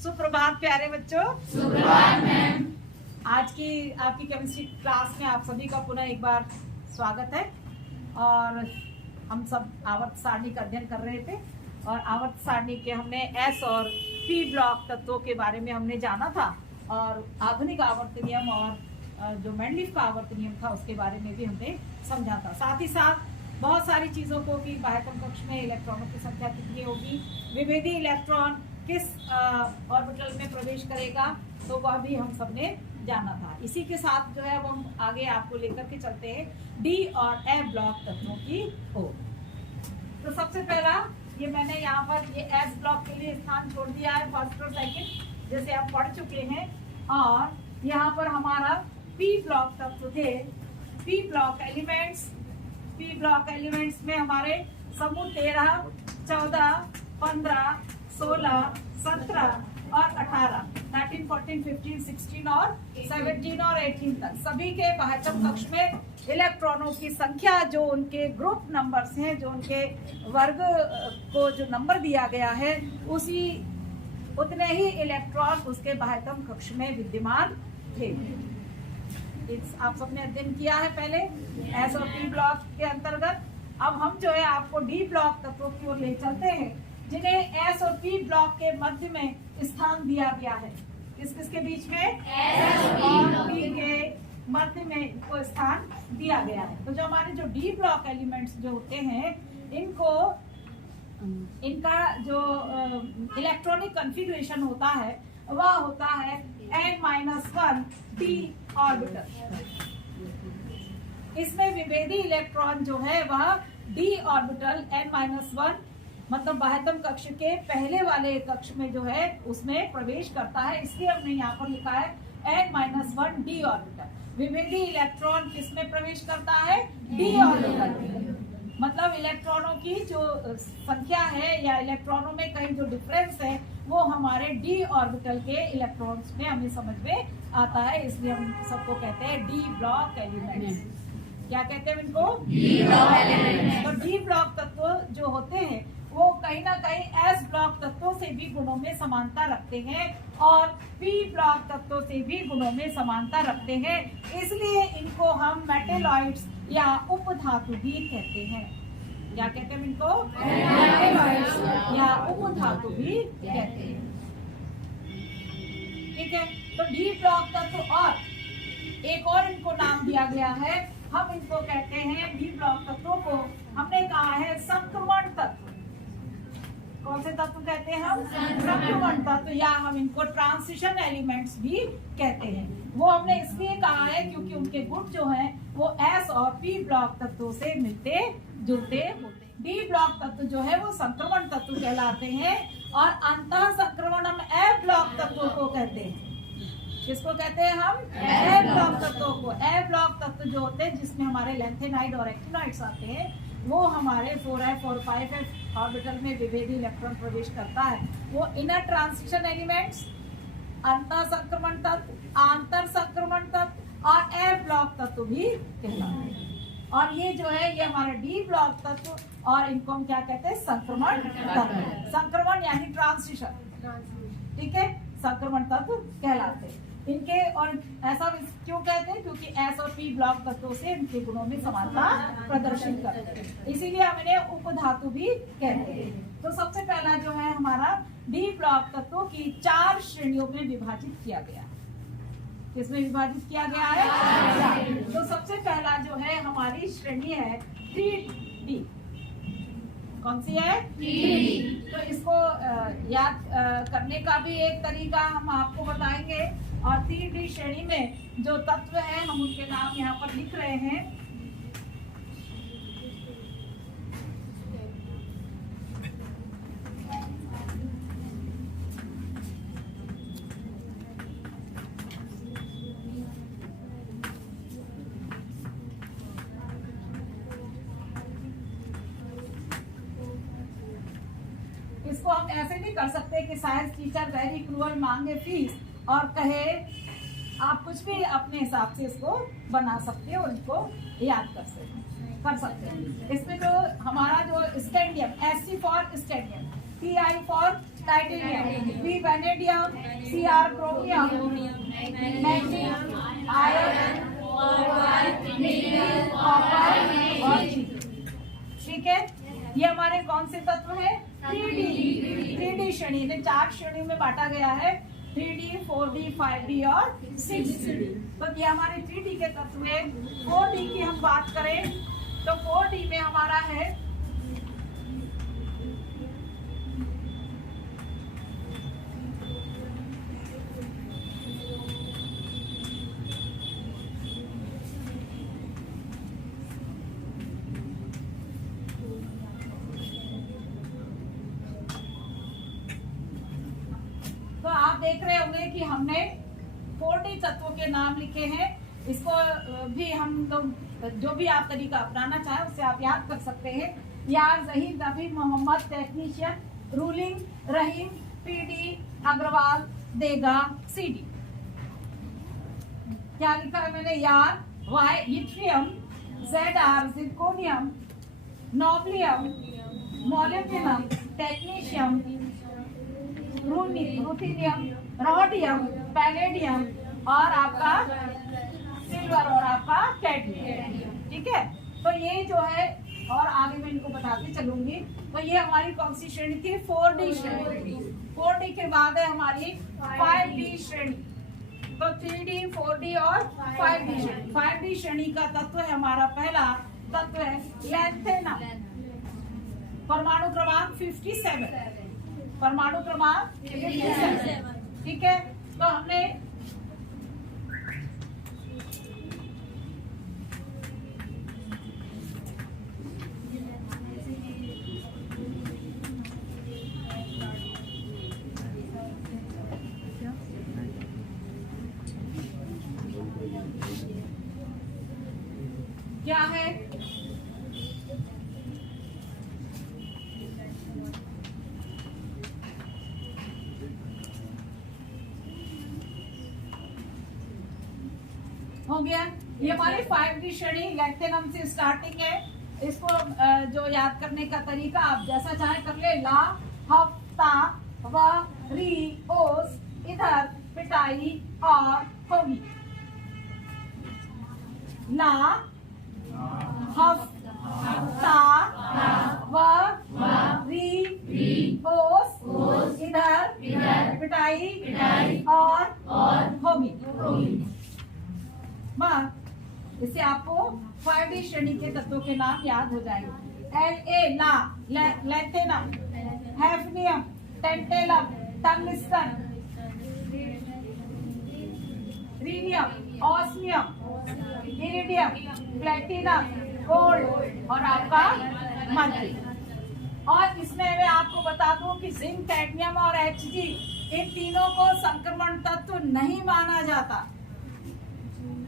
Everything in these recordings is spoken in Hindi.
सुप्रभात प्यारे बच्चों। सुप्रभात मैम। आज की आपकी केमिस्ट्री क्लास में आप सभी का पुनः एक बार स्वागत है। और हम सब आवर्त सारणी का अध्ययन कर रहे थे और आवर्त सारणी के हमने एस और पी ब्लॉक तत्वों के बारे में हमने जाना था और आधुनिक आवर्त नियम और जो मैंडलीफ का आवर्त नियम था उसके बारे में भी हमने समझा था। साथ ही साथ बहुत सारी चीज़ों को कि बाह्यतम कक्ष में इलेक्ट्रॉनों की संख्या कितनी होगी, विभेदी इलेक्ट्रॉन किस ऑर्बिटल में प्रवेश करेगा, तो वह भी हम सबने जाना था। इसी के साथ जो है वो हम आगे आपको लेकर के चलते हैं डी और एफ ब्लॉक तत्वों की ओर। तो सबसे पहला ये मैंने यहाँ पर ये एस ब्लॉक के लिए स्थान छोड़ दिया है, फर्स्ट और सेकंड जैसे आप पढ़ चुके हैं। और यहाँ पर हमारा पी ब्लॉक तत्व थे। पी ब्लॉक एलिमेंट्स में हमारे समूह 13, 14, 15, 16, 17 और 18, 13, 14, 15, 16 और 17 और 18 तक सभी के बाह्यतम कक्ष में इलेक्ट्रॉनों की संख्या जो उनके ग्रुप नंबर्स हैं, जो उनके वर्ग को जो नंबर दिया गया है उसी उतने ही इलेक्ट्रॉन उसके बाह्यतम कक्ष में विद्यमान थे। आप सबने अध्ययन किया है पहले एस और पी ब्लॉक के अंतर्गत। अब हम जो है आपको डी ब्लॉक तत्वों की ओर ले चलते हैं जिन्हें एस और पी ब्लॉक के मध्य में स्थान दिया गया है। किस किस के बीच में? एस और पी के मध्य में इनको स्थान दिया गया है। तो जो हमारे जो डी ब्लॉक एलिमेंट्स जो होते हैं इनका जो इलेक्ट्रॉनिक कॉन्फ़िगरेशन होता है वह होता है n-1 d ऑर्बिटल। इसमें विभेदी इलेक्ट्रॉन जो है वह d ऑर्बिटल n-1 मतलब बाह्यतम कक्ष के पहले वाले कक्ष में जो है उसमें प्रवेश करता है, इसलिए हमने यहाँ पर लिखा है n-1 d ऑर्बिटल। विभेदी इलेक्ट्रॉन किसमें प्रवेश करता है? d orbital. मतलब इलेक्ट्रॉनों की जो संख्या है या इलेक्ट्रॉनों में कहीं जो डिफरेंस है वो हमारे डी ऑर्बिटल के इलेक्ट्रॉन्स में हमें समझ में आता है, इसलिए हम सबको कहते हैं डी ब्लॉक एलिमेंट्स। क्या कहते हैं इनको? D block elements. तो डी ब्लॉक तत्व जो होते हैं वो कहीं ना कहीं एस ब्लॉक तत्वों से भी गुणों में समानता रखते हैं और पी ब्लॉक तत्वों से भी गुणों में समानता रखते हैं, इसलिए इनको हम मेटेलॉइड्स या उपधातु भी कहते हैं। क्या कहते हैं इनको? मेटेलॉइड्स या उपधातु भी कहते हैं। ठीक है, तो डी ब्लॉक तत्व और एक और इनको नाम दिया गया है, हम इनको कहते हैं डी ब्लॉक तत्वों को हमने कहा है संक्रमण तत्व। कौन से तत्व कहते हैं हम? संक्रमण तत्व, या हम इनको ट्रांजिशन एलिमेंट्स भी कहते हैं। वो हमने इसलिए कहा है क्योंकि उनके गुण जो हैं वो एस और पी ब्लॉक तत्वों से मिलते जुलते होते हैं। डी ब्लॉक तत्व जो है वो संक्रमण तत्व कहलाते हैं और अंतः संक्रमण हम एफ ब्लॉक तत्वों को कहते हैं। किसको कहते हैं हम? एफ ब्लॉक तत्वों को। एफ ब्लॉक तत्व जो होते हैं जिसमें हमारे लैंथेनाइड और एक्टिनाइड्स आते हैं वो हमारे 4f और 5f ऑर्बिटल में विभेदी इलेक्ट्रॉन प्रवेश करता है। वो इनर ट्रांजिशन एलिमेंट्स, अंतर संक्रमण तत्व, आंतर संक्रमण तत्व और एफ ब्लॉक तत्व भी कहलाते हैं। और ये जो है ये हमारा डी ब्लॉक तत्व और इनको हम क्या कहते हैं? संक्रमण तत्व। संक्रमण यानी ट्रांजिशन, ठीक है, संक्रमण तत्व कहलाते हैं इनके। और ऐसा क्यों कहते हैं? क्योंकि एस और पी ब्लॉक तत्वों से इनके गुणों में समानता प्रदर्शित करते हैं, इसीलिए हम इन्हें उपधातु भी कहते हैं। तो सबसे पहला जो है हमारा डी ब्लॉक तत्वों की 4 श्रेणियों में विभाजित किया गया। किसमें विभाजित किया गया है? तो सबसे पहला जो है हमारी श्रेणी है 3D। कौन सी है? 3D। तो इसको याद करने का भी एक तरीका हम आपको बताएंगे। और 3D श्रेणी में जो तत्व हैं हम उनके नाम यहाँ पर लिख रहे हैं। इसको हम ऐसे भी कर सकते हैं कि साइंस टीचर वेरी क्रूअल मांगे फीस और कहे आप कुछ भी अपने हिसाब से इसको बना सकते हो, इसको याद कर सकते हैं। इसमें जो हमारा जो scandium, SC for scandium, TI for titanium, V vanadium, C R chromium, magnesium, iron, nickel, copper और जिंक। ठीक है, ये हमारे कौन से तत्व है? 3D श्रेणी ने 4 श्रेणी में बांटा गया है, 3D, 4D, 5D और 6D। तो ये हमारे 3D के तत्व है। 4D की हम बात करें तो 4D में हमारा है देख रहे होंगे कि हमने 4D तत्वों के नाम लिखे हैं। इसको भी हम लोग जो भी आप तरीका अपनाना चाहें उससे आप याद कर सकते हैं। यार, Zaheer, Nabi, Mohammad, technician, ruling, Rahim, PD, Agarwal, देगा, सीडी। क्या लिखा है मैंने? यार, Y yttrium, Z R zirconium, nobelium, molybdenum, technetium, ruthenium, rhodium, palladium और आपका सिल्वर और आपका कैडमियम। ठीक है, तो ये जो है, और आगे मैं इनको बताती चलूंगी। तो ये हमारी कौन सी श्रेणी थी? 4D श्रेणी। 4D के बाद है हमारी 5D श्रेणी। तो 3D, 4D और 5D श्रेणी। 5D श्रेणी का तत्व है हमारा, पहला तत्व है लैंथेनम, परमाणु क्रमांक 57। परमाणु क्रमांक 57। ठीक है, तो हमने क्या है? हो गया। ये हमारी 5D श्रेणी लैंथेनम से स्टार्टिंग है। इसको जो याद करने का तरीका आप जैसा चाहे कर ले। ला, हफ्ता, व, री, ओस, इधर, पिटाई और होगी। ला, हफ्ता, व, री, ओस, इधर, पिटाई और होगी। इससे आपको 5D श्रेणी के तत्वों के नाम याद हो जाएंगे। La, ला, lanthanum, hafnium, tantalum, tungsten, rhenium, osmium, iridium, platinum, gold और आपका मर्क्यूरी। और इसमें मैं आपको बता दूं कि जिंक, कैडमियम और Hg, इन तीनों को संक्रमण तत्व नहीं माना जाता।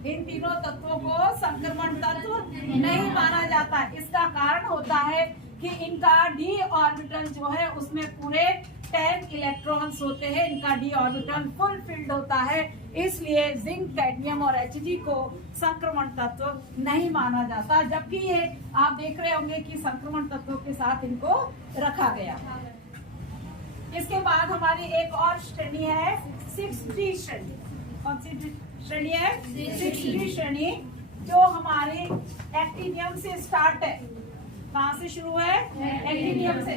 इन तीनों तत्वों को संक्रमण तत्व नहीं माना जाता। इसका कारण होता है कि इनका d ऑर्बिटल जो है उसमें पूरे 10 इलेक्ट्रॉन्स होते हैं। इनका d ऑर्बिटल फुल फिल्ड होता है, इसलिए जिंक, कैडमियम और Hg को संक्रमण तत्व नहीं माना जाता। जबकि ये आप देख रहे होंगे कि संक्रमण तत्वों के साथ इनको रखा गया। इसके बाद हमारी एक और श्रेणी है 6D श्रेणी। कौन सी श्रेणी है? 6D श्रेणी, जो हमारे एक्टिनियम से स्टार्ट है। कहाँ से शुरू है? एक्टिनियम से।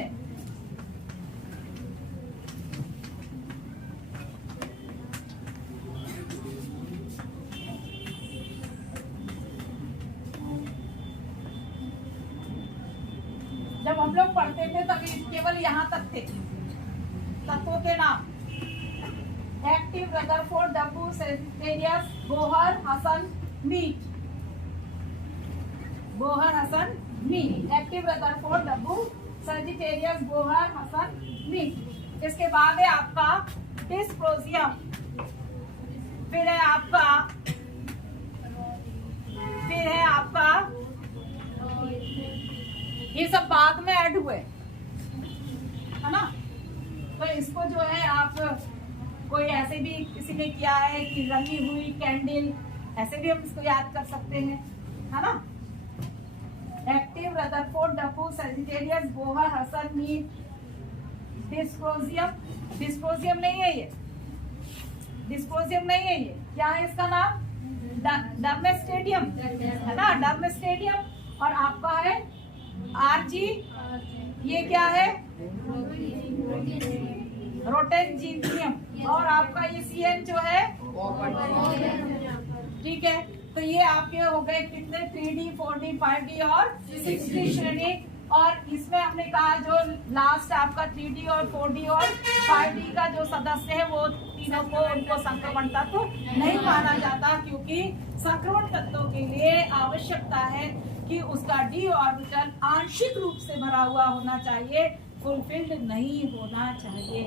जब हम लोग पढ़ते थे तभी केवल यहाँ तक थे तत्वों के नाम। Active, Rutherford, Dabbu, Sagittarius, Bohr, Hasan, meet. Bohr, Hasan, meet. Active, Rutherford, Dabbu, Sagittarius, Bohr, Hasan, meet. इसके बाद है आपका डिस्प्रोजियम, फिर है आपका ये सब बाद में ऐड हुए, है ना। तो इसको जो है आप कोई ऐसे भी किसी ने किया है कि रंगी हुई कैंडल, ऐसे भी हम इसको याद कर सकते हैं, है ना। Active, Rutherford, Dabbu, Sagittarius, Bohr, Hasan, meet. Dysprosium नहीं है ये, डिस्प्रोजियम नहीं है ये, क्या है इसका नाम? डर्मेस्टेडियम है ना, डर्मेस्टेडियम। और आपका है आरजी, ये क्या है? रोटेंजीनियम। और आपका ये सीएन जो है, ठीक है। तो ये आपके हो गए कितने? 3D, 4D, 5D और 6D श्रेणी। और इसमें हमने कहा जो लास्ट आपका 3D और 4D और 5D का जो सदस्य है वो तीनों को, उनको संक्रमण तत्व नहीं माना जाता, क्योंकि संक्रमण तत्वों के लिए आवश्यकता है कि उसका d ऑर्बिटल आंशिक रूप से भरा हुआ होना चाहिए, फुलफिल्ड नहीं होना चाहिए,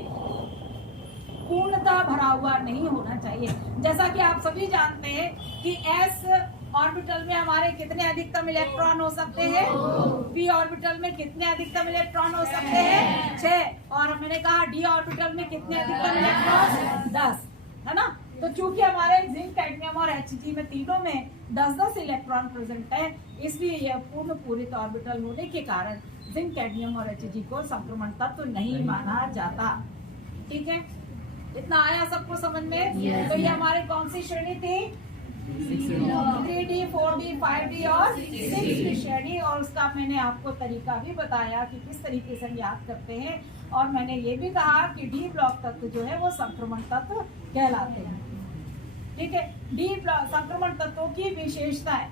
पूर्णतः भरा हुआ नहीं होना चाहिए। जैसा कि आप सभी जानते हैं कि s ऑर्बिटल में हमारे कितने अधिकतम इलेक्ट्रॉन हो सकते हैं? p ऑर्बिटल में कितने अधिकतम इलेक्ट्रॉन हो सकते हैं? 6। और मैंने कहा d ऑर्बिटल में कितने अधिकतम इलेक्ट्रॉन? 10, है ना। तो चूंकि हमारे जिंक, कैडमियम और Hg में तीनों में 10-10 इलेक्ट्रॉन प्रेजेंट है, इसलिए यह पूर्ण पूरित ऑर्बिटल होने के कारण जिंक, कैडमियम और Hg को संक्रमण तत्व नहीं माना जाता। ठीक है, इतना आया सबको समझ में? तो ये हमारे कौन सी श्रेणी थी? 3D, 4D, 5D और 6D श्रेणी। और उसका मैंने आपको तरीका भी बताया कि किस तरीके से याद करते हैं। और मैंने ये भी कहा कि डी ब्लॉक तत्व जो है वो संक्रमण तत्व कहलाते हैं। ठीक है, डी ब्लॉक संक्रमण तत्वों की विशेषता है।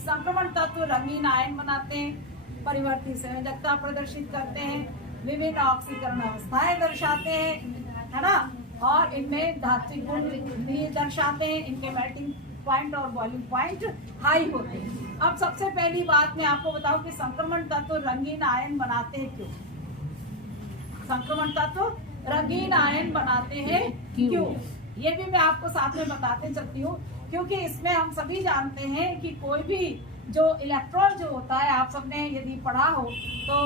संक्रमण तत्व रंगीन आयन बनाते हैं, परिवर्ती संयोजकता प्रदर्शित करते हैं, विभिन्न ऑक्सीकरण अवस्थाएं दर्शाते हैं, है ना। और इनमें धात्विक गुण भी दर्शाते हैं, इनके मेल्टिंग पॉइंट और बॉइलिंग पॉइंट हाई होते हैं। अब सबसे पहली बात मैं आपको बताऊं कि संक्रमण तत्व रंगीन आयन बनाते हैं क्यों? संक्रमण तत्व रंगीन आयन बनाते हैं क्यों? ये भी मैं आपको साथ में बताते चलती हूँ, क्योंकि इसमें हम सभी जानते हैं कि कोई भी जो इलेक्ट्रॉन जो होता है, आप सबने यदि पढ़ा हो तो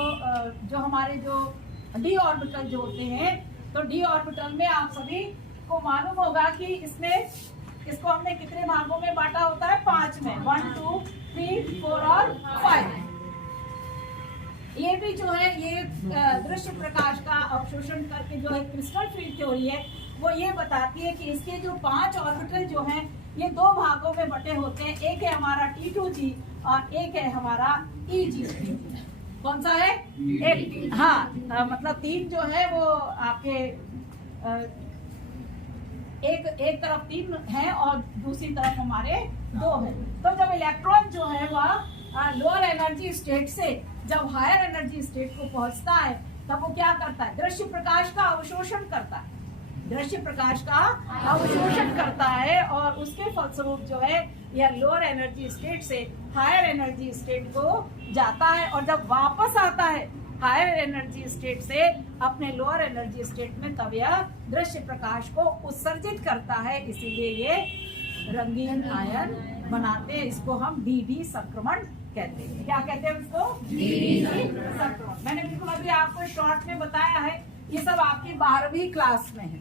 जो हमारे जो डी ऑर्बिटल जो होते हैं, तो डी ऑर्बिटल में आप सभी को मालूम होगा कि इसमें इसको हमने कितने भागों में बांटा होता है? 5 में, 1, 2, 3, 4 और 5। ये भी जो है ये दृश्य प्रकाश का अवशोषण करके जो है क्रिस्टल फील्ड थ्योरी है, वो ये बताती है कि इसके जो 5 ऑर्बिटल जो हैं ये 2 भागों में बटे होते हैं। एक है हमारा T2G और एक है हमारा EG। कौन सा है? एक, हाँ, मतलब 3 जो है वो आपके एक तरफ 3 है और दूसरी तरफ हमारे 2 है। तो जब इलेक्ट्रॉन जो है वह लोअर एनर्जी स्टेट से जब हायर एनर्जी स्टेट को पहुंचता है, तब वो क्या करता है? दृश्य प्रकाश का अवशोषण करता है, दृश्य प्रकाश का अवशोषण करता है, और उसके फलस्वरूप जो है यह लोअर एनर्जी स्टेट से हायर एनर्जी स्टेट को जाता है, और जब वापस आता है हायर एनर्जी स्टेट से अपने लोअर एनर्जी स्टेट में, तब यह दृश्य प्रकाश को उत्सर्जित करता है। इसीलिए ये रंगीन आयन बनाते हैं। इसको हम डीडी संक्रमण कहते हैं। क्या कहते हैं उसको? डीडी संक्रमण। मैंने बिल्कुल अभी आपको शॉर्ट में बताया है, ये सब आपकी 12वीं क्लास में है।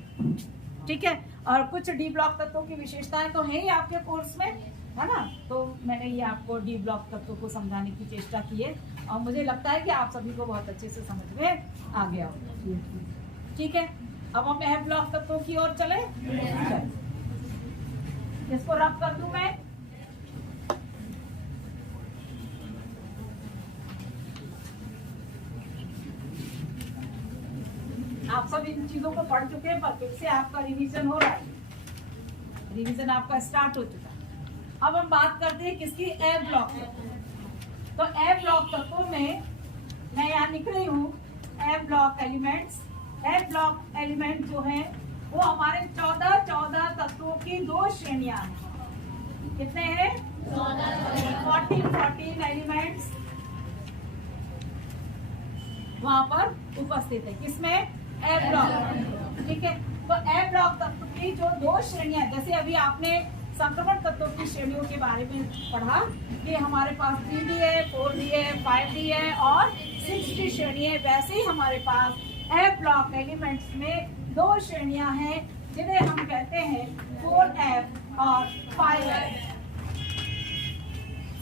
ठीक है, और कुछ डी ब्लॉक तत्वों की विशेषताएं तो है ही आपके कोर्स में, है ना। तो मैंने ये आपको डी ब्लॉक तत्वों को समझाने की चेष्टा की है, और मुझे लगता है कि आप सभी को बहुत अच्छे से समझ में आ गया होगा। ठीक है, अब हम एफ ब्लॉक तत्वों की ओर चले। इसको रब कर दूं मैं। आप सब इन चीजों को पढ़ चुके हैं, पर फिर से आपका रिवीजन हो रहा है, रिवीजन आपका स्टार्ट हो चुका है। अब हम बात करते हैं किसकी? ए ब्लॉक तत्व। तो ए ब्लॉक तत्वों में मैं यहाँ लिख रही हूँ ए ब्लॉक एलिमेंट्स। ए ब्लॉक एलिमेंट जो है वो हमारे 14 तत्वों की 2 श्रेणियां हैं। कितने हैं? 14 एलिमेंट्स वहां पर उपस्थित है। किसमें? ए ब्लॉक। ठीक है, तो ए ब्लॉक तत्व की जो 2 श्रेणियां, जैसे अभी आपने संक्रमण तत्वों की श्रेणियों के बारे में पढ़ा कि हमारे पास 3D है, 4D है, 5D है और 6D श्रेणी है, वैसे ही हमारे पास ए ब्लॉक एलिमेंट्स में 2 श्रेणियां हैं, जिन्हें हम कहते हैं 4F और 5F।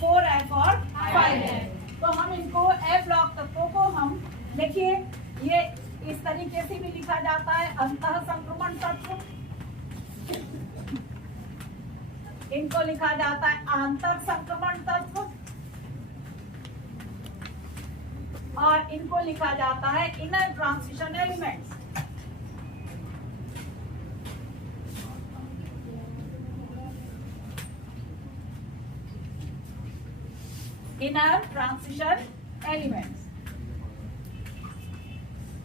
4F और 5F। तो हम इनको ए ब्लॉक तत्वों को हम देखिए, ये इस तरीके से भी लिखा जाता है अंतः संक्रमण तत्व, इनको लिखा जाता है आंतर संक्रमण तत्व, और इनको लिखा जाता है inner transition elements. Inner transition elements.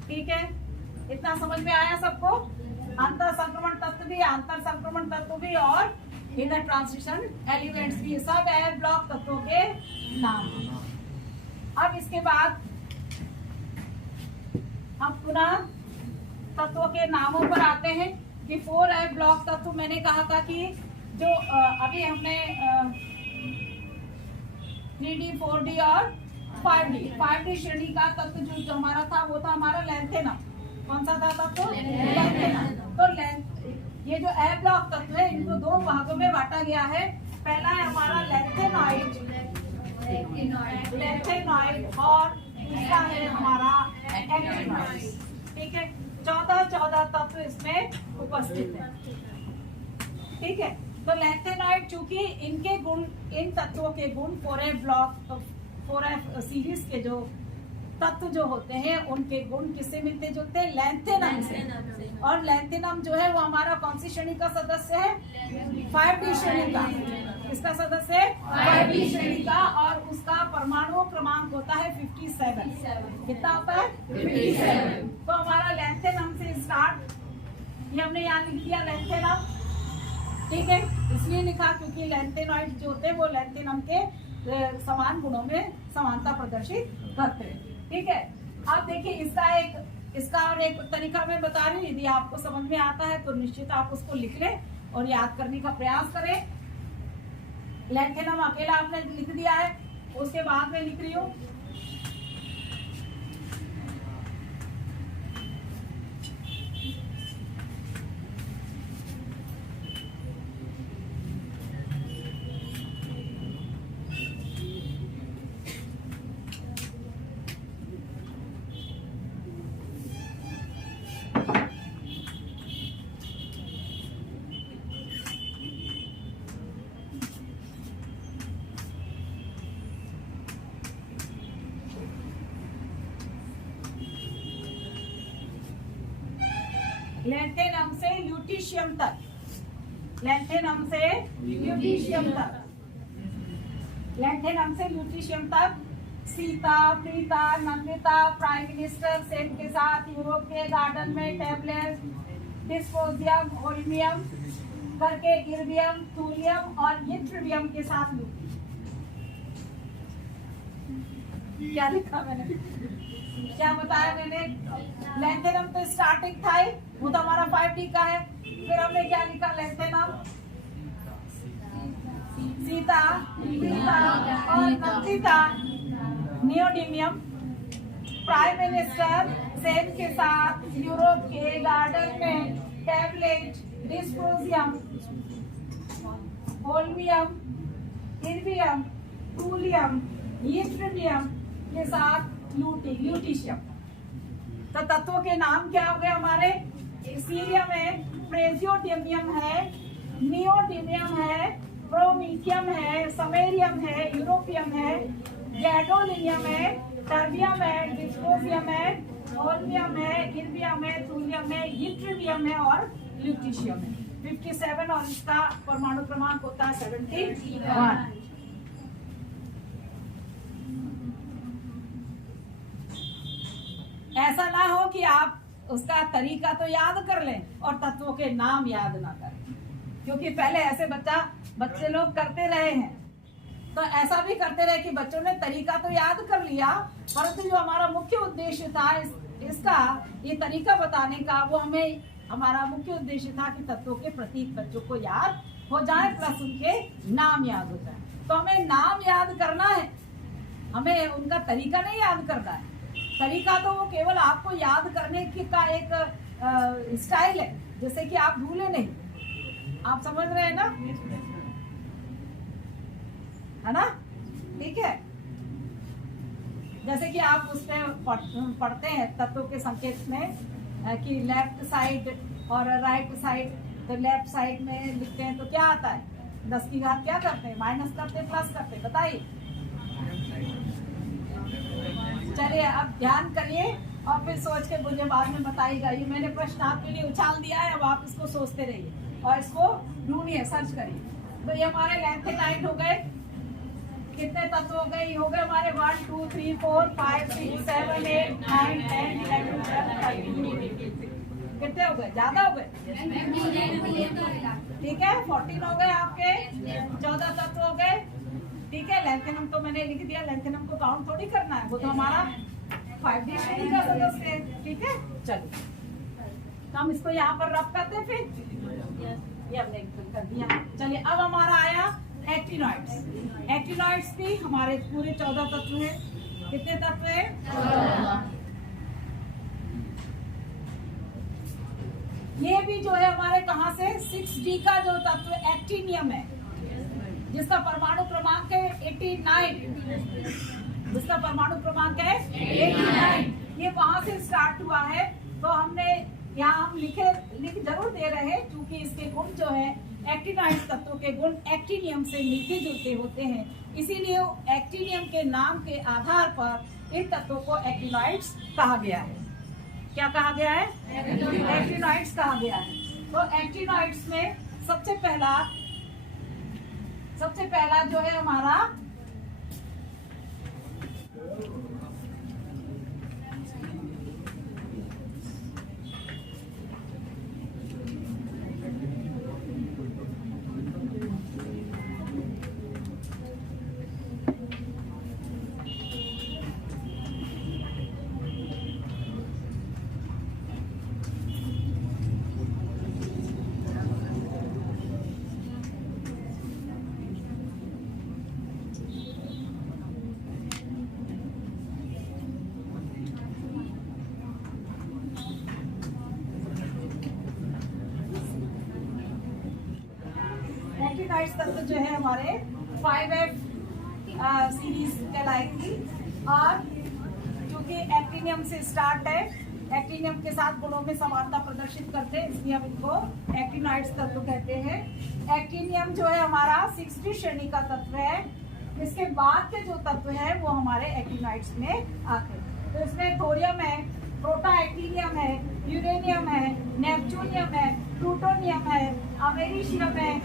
ठीक है, इतना समझ में आया सबको? अंतर संक्रमण तत्व भी, आंतर संक्रमण तत्व भी और इनर ट्रांजिशन एलिमेंट्स भी, सब है ब्लॉक तत्वों के नाम। अब इसके बाद हम पुनः तत्वों के नामों पर आते हैं कि 4 ब्लॉक तत्व। मैंने कहा था कि जो अभी हमने 3D 4D और 5D श्रेणी का तत्व जो हमारा था वो था हमारा लैंथेनम। कौन सा था तत्व? लैंथेनम। तो ये जो ए ब्लॉक तत्व है इनको 2 भागों में बांटा गया है। पहला है हमारा लैंथेनॉइड और दूसरा है हमारा एक्टिनॉइड। ठीक है, 14 तत्व इसमें उपस्थित है। ठीक है, तो लैंथेनॉइड चूंकि इनके गुण, इन तत्वों के गुण 4F ब्लॉक 4F सीरीज के जो तत्व जो होते हैं उनके गुण किससे मिलते जुलते हैं? लैंथेनम से। और लैंथेनम जो है वो हमारा कौन सी श्रेणी का सदस्य है? 5D श्रेणी का। इसका सदस्य है 5D श्रेणी का, और उसका परमाणु क्रमांक होता है 57। कितना होता है? 57। तो हमारा लैंथेनम से स्टार्ट, ये हमने यहाँ लिख दिया लैंथेनम। ठीक है, इसलिए लिखा क्योंकि लैंथेनॉइड जो होते हैं वो लैंथेनम के समान गुणों में समानता प्रदर्शित करते हैं। ठीक है, अब देखिए इसका और एक तरीका मैं बता रही हूँ। यदि आपको समझ में आता है तो निश्चित आप उसको लिख लें और याद करने का प्रयास करें। लैंथेनम अकेला आपने लिख दिया है, उसके बाद में लिख रही हूँ लैंथेनम से ल्यूटीशियम तक। लैंथेनम से ल्यूटीशियम तक। लैंथेनम से ल्यूटीशियम तक सीता, प्रीता, नंदिता प्राइम मिनिस्टर सेन के साथ यूरोप के गार्डन में टैबलेट, डिस्पोजियम, होल्मियम करके इर्बियम, थूलियम और यिट्रियम के साथ लूटी। क्या लिखा मैंने? क्या बताया मैंने? लैंथेनम तो स्टार्टिंग था ही, वो तो हमारा 5D का है। फिर हमने क्या लिखा? लैंथेनम, सीता, प्रीता और Nandita, neodymium, prime minister Sen के साथ यूरोप के गार्डन में tablet, dysprosium, holmium, erbium, thulium, yttrium के साथ ल्यूटीशियम। तो तत्वों के नाम क्या हो गए हमारे? सीरियम है, प्रेजियोडियम है, नियोडीमियम है, प्रोमीथियम है, समेरियम है, यूरोपियम है, गैडोलिनियम है, टर्बियम है, डिस्पोजियम है, होल्मियम है, इर्बियम है, थूलियम है, यिट्रियम है और ल्यूटीशियम है। 57 और इसका परमाणु क्रमांक होता है 71। ऐसा ना हो कि आप उसका तरीका तो याद कर लें और तत्वों के नाम याद ना करें, क्योंकि पहले ऐसे बच्चे लोग करते रहे हैं। तो ऐसा भी करते रहे कि बच्चों ने तरीका तो याद कर लिया, परंतु जो हमारा मुख्य उद्देश्य था इसका ये तरीका बताने का, वो हमारा मुख्य उद्देश्य था कि तत्वों के प्रतीक बच्चों को याद हो जाए प्लस उनके नाम याद हो जाए। तो हमें नाम याद करना है, हमें उनका तरीका नहीं याद करना है। तरीका तो वो केवल आपको याद करने की का एक स्टाइल है, जैसे कि आप भूले नहीं। आप समझ रहे हैं ना? है ना? ठीक है, जैसे कि आप उसमें पढ़ते हैं तत्वों के संकेत में कि लेफ्ट साइड और राइट साइड, तो लेफ्ट साइड में लिखते हैं तो क्या आता है, 10 की घात क्या करते हैं, माइनस करते प्लस करते, बताइए। चलिए अब ध्यान करिए और फिर सोच के मुझे बाद में बताइएगा। ये मैंने प्रश्न आपके लिए उछाल दिया है, अब आप इसको सोचते रहिए और इसको ढूंढिए, सर्च करिए। तो ये हमारे लैंथेनाइड हो गए, कितने तत्व हो गए, ये हो गए हमारे 1 2 3 4 5 6 7 8 9 10 11 12 13। कितने हो गए, ज्यादा हो गए, ठीक है। 14 हो गए आपके, 14 तत्व हो गए, ठीक है। लैंथेनम तो मैंने लिख दिया, लैंथेनम को काउंट थोड़ी करना है, वो तो हमारा 5D श्रेणी का सदस्य है, ठीक है। चलिए तो हम इसको यहाँ पर रब करते हैं, फिर ये हमने कर दिया। चलिए अब हमारा आया एक्टिनॉइड्स। एक्टिनॉइड्स भी हमारे पूरे 14 तत्व है। कितने तत्व है, 14। ये भी जो है हमारे कहाँ से, 6D का जो तत्व एक्टिनियम है, जिसका परमाणु क्रमांक है 89, जिसका परमाणु क्रमांक है 89, ये वहां से स्टार्ट हुआ है। तो हमने यहाँ हम लिख जरूर दे रहे हैं, क्योंकि इसके गुण जो है एक्टिनॉइड तत्वों के गुण एक्टिनियम से मिलते जुलते होते हैं, इसीलिए एक्टिनियम के नाम के आधार पर इन तत्वों को एक्टिनॉइड्स कहा गया है। क्या कहा गया है, एक्टिनॉइड्स कहा गया है। तो एक्टिनॉइड्स में सबसे पहला जो है हमारा एक्टिनॉइड्स तत्व जो है हमारे 5F सीरीज कहलाएगी, और क्योंकि एक्टिनियम से स्टार्ट है, एक्टिनियम के साथ गुणों में समानता प्रदर्शित करते हैं, इसलिए हम इनको एक्टिनॉइड्स तत्व कहते हैं। एक्टिनियम जो है हमारा 6D श्रेणी का तत्व है। इसके बाद के जो तत्व है वो हमारे एक्टिनॉइड्स में आते हैं। तो इसमें थोरियम है, प्रोटा एक्टिनियम है, यूरेनियम है, नेपच्यूनियम है, प्लूटोनियम है, अमेरिशियम है,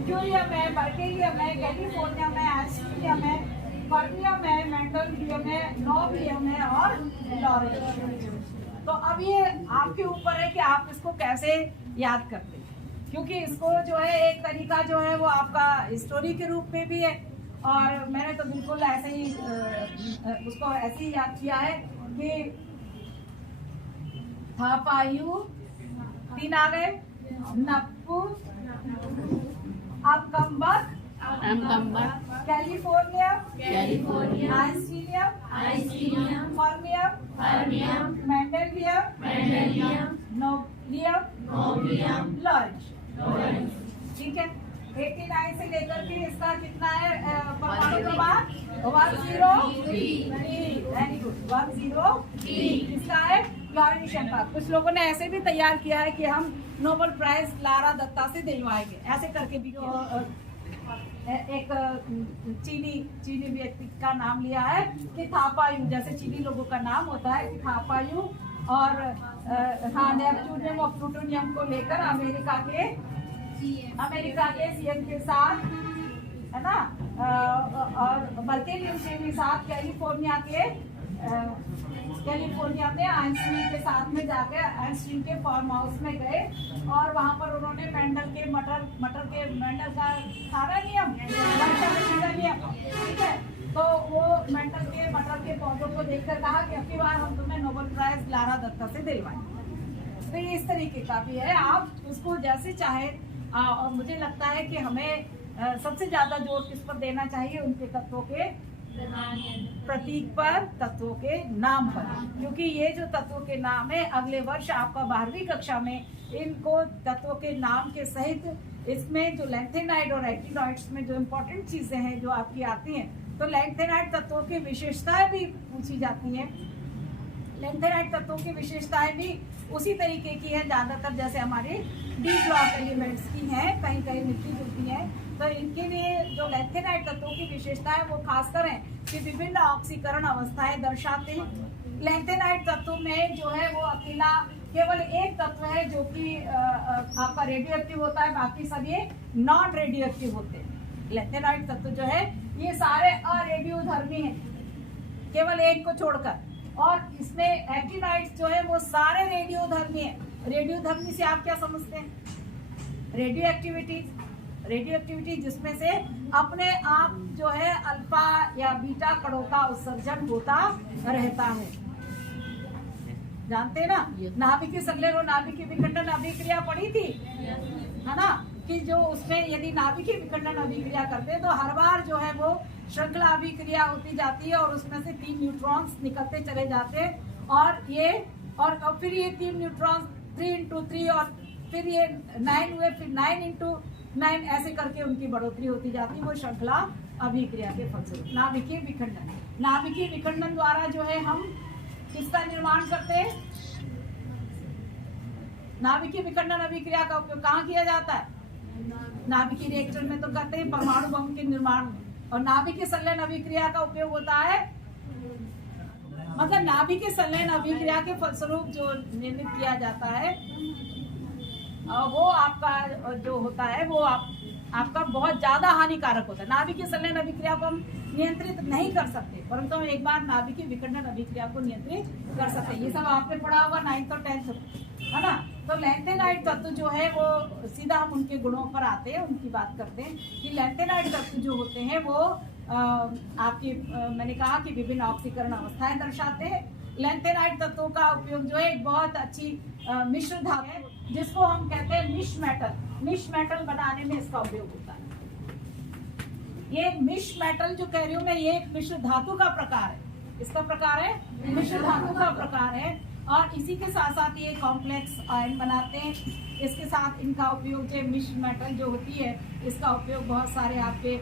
ड्यूरियम है, बर्केलियम है, गैलीफोर्नियम है, एस्ट्रियम है, फर्मियम है, मेंडलियम है, नोबियम है और लॉरेंशियम। तो अब ये आपके ऊपर है कि आप इसको कैसे याद करते हैं, क्योंकि इसको जो है एक तरीका जो है वो आपका स्टोरी के रूप में भी है, और मैंने तो बिल्कुल ऐसे ही उसको ऐसे ही याद किया है कि थापायु 3 आ गए, नप्पू, अकम्बक, कैलिफोर्नियम, आइसटीरियम, फर्मियम, मेंडेलियम, नोबियम, लॉरेंशियम। ठीक है, 89 से लेकर के इसका कितना है परमाणु क्रमांक, 103, वेरी गुड, 103 इसका है लॉरेंशियम का। कुछ लोगों ने ऐसे भी तैयार किया है कि हम नोबेल प्राइज लारा दत्ता से दिलवाएंगे, ऐसे करके भी एक चीनी व्यक्ति का नाम लिया है कि थापायु, जैसे चीनी लोगों का नाम होता है कि थापायु, और नेपच्यूनियम और प्लूटोनियम को लेकर अमेरिका के सीएम के साथ, है ना, और बर्केलियम के साथ कैलिफोर्निया में आइंस्टीन के साथ में जाकर आइंस्टीन के फार्म हाउस में गए, और वहां पर उन्होंने मेंडल का सारा नियम, ठीक है, तो वो मेंडल के मटर के पौधों को देखकर कहा कि अगली बार हम तुम्हें नोबेल प्राइज लारा दत्ता से दिलवाएंगे। तो ये इस तरीके का भी है, आप उसको जैसे चाहे। और मुझे लगता है कि हमें सबसे ज्यादा जोर किस पर देना चाहिए, उनके तत्वों के प्रतीक पर, तत्वों के नाम पर, क्योंकि ये जो तत्वों के नाम है अगले वर्ष आपका 12वीं कक्षा में इनको तत्वों के नाम के सहित इसमें जो लैंथेनाइड और एक्टिनॉइड्स में जो इम्पोर्टेंट चीजें हैं जो आपकी आती हैं तो लैंथेनाइड तत्वों की विशेषताएं भी पूछी जाती है। लैंथेनाइड तत्वों की विशेषताएं भी उसी तरीके की है ज्यादातर, जैसे हमारे डी ब्लॉक एलिमेंट्स की हैं, कहीं कहीं मिलती जुलती हैं। तो इनके लिए जो लैंथेनाइड तत्वों की विशेषताएं वो खासकर है कि विभिन्न ऑक्सीकरण अवस्थाएं दर्शाते हैं। लैंथेनाइड तत्व में जो है वो अकेला केवल एक तत्व है जो कि आपका रेडियो एक्टिव होता है, बाकी सब ये नॉन रेडियो एक्टिव होते हैं। लैंथेनाइड तत्व जो है ये सारे अरेडियोधर्मी हैं केवल एक को छोड़कर, और इसमें एक्टिनाइड्स जो है वो सारे रेडियोधर्मी है। रेडियोधर्मी से आप क्या समझते हैं? रेडियो एक्टिविटी जिसमें से अपने आप जो है अल्फा या बीटा कणों का उत्सर्जन होता रहता है। जानते हैं ना, नाभिकीय संलयन और नाभिकीय विखंडन अभिक्रिया पढ़ी थी, है ना, कि जो उसमें यदि नाभिकीय विखंडन अभिक्रिया करते हैं तो हर बार जो है वो श्रृंखला अभिक्रिया होती जाती है और उसमें से 3 न्यूट्रॉन्स निकलते चले जाते हैं, और फिर ये 3 न्यूट्रॉन्स 3 into 3 और फिर ये 9 हुए, फिर 9 into 9 ऐसे करके उनकी बढ़ोतरी होती जाती है, वो श्रृंखला अभिक्रिया के फलस्वरूप नाभिकीय विखंडन। नाभिकीय विखंडन द्वारा जो है हम किसका निर्माण करते हैं? नाभिकीय विखंडन अभिक्रिया का उपयोग कहाँ किया जाता है? नाभिकीय रिएक्टर में तो करते हैं परमाणु बम के निर्माण में, और नाभिकीय संलयन अभिक्रिया का उपयोग होता है, मतलब नाभिकीय संलयन अभिक्रिया के फलस्वरूप जो निर्मित किया जाता है वो आपका जो होता है वो आपका बहुत ज्यादा हानिकारक होता है। नाभिकीय संलयन अभिक्रिया को हम नियंत्रित नहीं कर सकते, परंतु हम एक बार नाभिकीय विखंडन अभिक्रिया को नियंत्रित कर सकते हैं। ये सब आपने पढ़ा होगा 9th और 10th, है ना। तो लैंथेनाइड तत्व जो है वो सीधा हम उनके गुणों पर आते हैं, उनकी बात करते हैं कि लैंथेनाइड तत्व जो होते हैं वो आपकी मैंने कहा कि विभिन्न ऑक्सीकरण अवस्थाएं दर्शाते हैं। लैंथेनाइड तत्वों का उपयोग जो है एक बहुत अच्छी मिश्र धातु है जिसको हम कहते हैं मिश मेटल बनाने में इसका उपयोग होता है। ये मिश मेटल जो कह रही हूँ मैं, ये एक मिश्र धातु का प्रकार है। इसका प्रकार है मिश्र धातु का प्रकार है, और इसी के साथ साथ ये कॉम्प्लेक्स आयन बनाते हैं। इसके साथ इनका उपयोग जो मिश्र मेटल जो होती है इसका उपयोग बहुत सारे आपके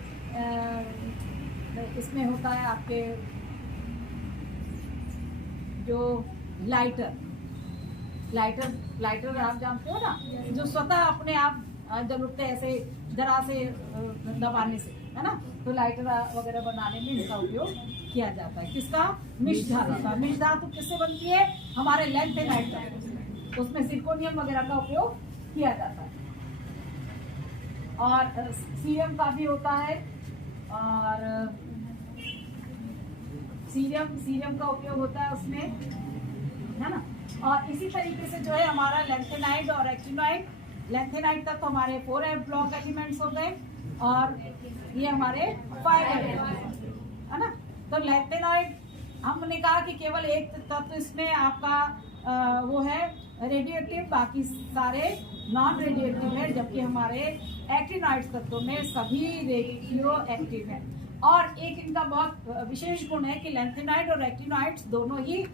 इसमें होता है, आपके जो लाइटर आप जानते हो ना, जो स्वतः अपने आप जब रुकते ऐसे जरा से दबाने से, है ना, तो लाइटर वगैरह बनाने में इनका उपयोग किया जाता है। किसका? मिश्र धातु का। मिश्र धातु किससे बनती है? हमारे लैंथेनाइड का, उसमें सिरकोनियम वगैरह का उपयोग किया जाता है, और सीरियम का भी होता है, और सीरियम का उपयोग होता है उसमें, है ना। और इसी तरीके से जो है हमारा लैंथेनाइड और एक्टिनाइड, लैंथेनाइड तक तो हमारे 4 ब्लॉक एलिमेंट्स हो गए और ये हमारे 5 एलिमेंट्स, है ना। तो लैंथेनाइड हमने कहा कि केवल एक तत्व इसमें आपका वो है रेडियोएक्टिव, बाकी सारे नॉन रेडियोएक्टिव है, जबकि हमारे एक्टिनाइड तत्वों में सभी रेडियो एक्टिव है। और एक इनका बहुत विशेष गुण है कि लैंथेनाइड और एक्टिनाइड्स दोनों ही,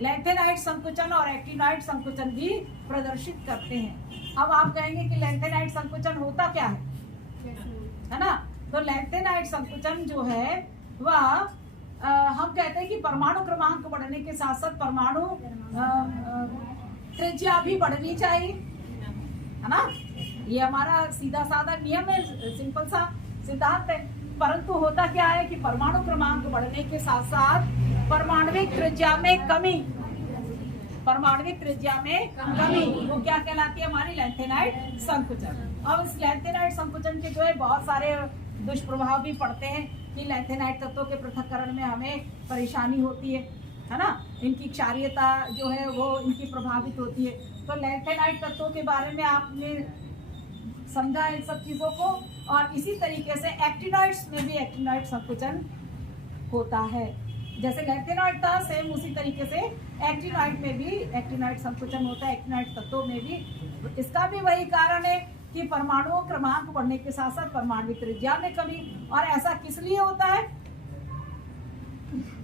लैंथेनाइड संकुचन और एक्टिनाइड संकुचन भी प्रदर्शित करते हैं। अब आप कहेंगे कि लैंथेनाइड संकुचन होता क्या है ना। तो लैंथेनाइड संकुचन जो है वह हम कहते हैं कि परमाणु क्रमांक बढ़ने के साथ साथ परमाणु त्रिज्या भी बढ़नी चाहिए, है ना। ये हमारा सीधा साधा नियम है, सिंपल सा सिद्धांत है। परंतु होता क्या है कि परमाणु क्रमांक बढ़ने के साथ साथ परमाणविक त्रिज्या में कमी, वो क्या कहलाती है? हमारी लैंथेनाइड संकुचन। अब इस लैंथेनाइड संकुचन के जो है बहुत सारे दुष्प्रभाव भी पड़ते हैं कि लैंथेनाइड तत्वों के पृथक्करण में हमें परेशानी होती है ना। इनकी क्षारीयता जो है वो इनकी प्रभावित होती है। तो लैंथेनाइड तत्वों के बारे में आपने समझा इन सब चीजों को, और इसी तरीके से एक्टिनाइड्स में भी एक्टिनाइड संकुचन होता है। जैसे लैंथेनाइड था सेम उसी तरीके से एक्टिनाइड में भी एक्टिनाइड संकुचन होता है, एक्टिनाइड तत्वों में भी। इसका भी वही कारण है कि परमाणुओं क्रमांक बढ़ने के साथ साथ परमाणु त्रिज्या में कमी। और ऐसा किस लिए होता है?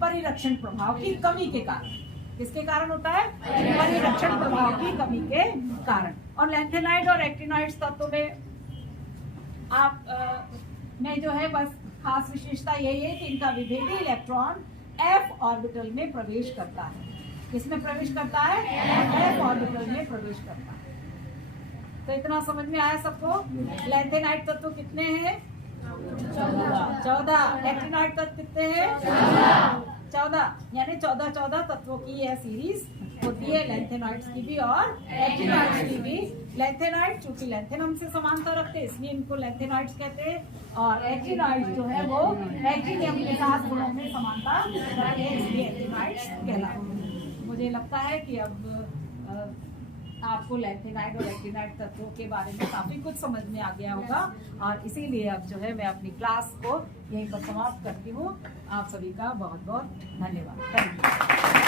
परिरक्षण प्रभाव की कमी के कारण। किसके कारण होता है? परिरक्षण प्रभाव की कमी के कारण। और लैंथेनाइड और एक्टिनाइड तत्वों में आप में जो है बस खास विशेषता यही है कि इनका विभेदी इलेक्ट्रॉन f ऑर्बिटल में प्रवेश करता है। किसमें प्रवेश करता है? f ऑर्बिटल में प्रवेश करता है। तो इतना समझ में आया सबको? लैंथेनाइट तत्व कितने हैं? 14। एक्टिनाइट तत्व कितने हैं? 14। यानी 14 तत्वों की यह सीरीज होती है, लैंथेनाइट्स की भी और एक्टिनाइट्स की भी। लैंथेनाइट चूंकि लैंथेनम से समानता रखते हैं इसलिए इनको लैंथेनाइट्स कहते हैं, और एक्टिनाइट्स जो है वो एक्टिनियम के साथ गुणों में समानता रखते हैं इसलिए एक्टिनाइट्स कहलाते हैं। मुझे लगता है कि अब आपको लैंथेनाइट और एक्टिनाइट तत्वों के बारे में काफी कुछ समझ में आ गया होगा, और इसीलिए अब जो है मैं अपनी क्लास को यहीं पर समाप्त करती हूँ। आप सभी का बहुत बहुत धन्यवाद। Thank you.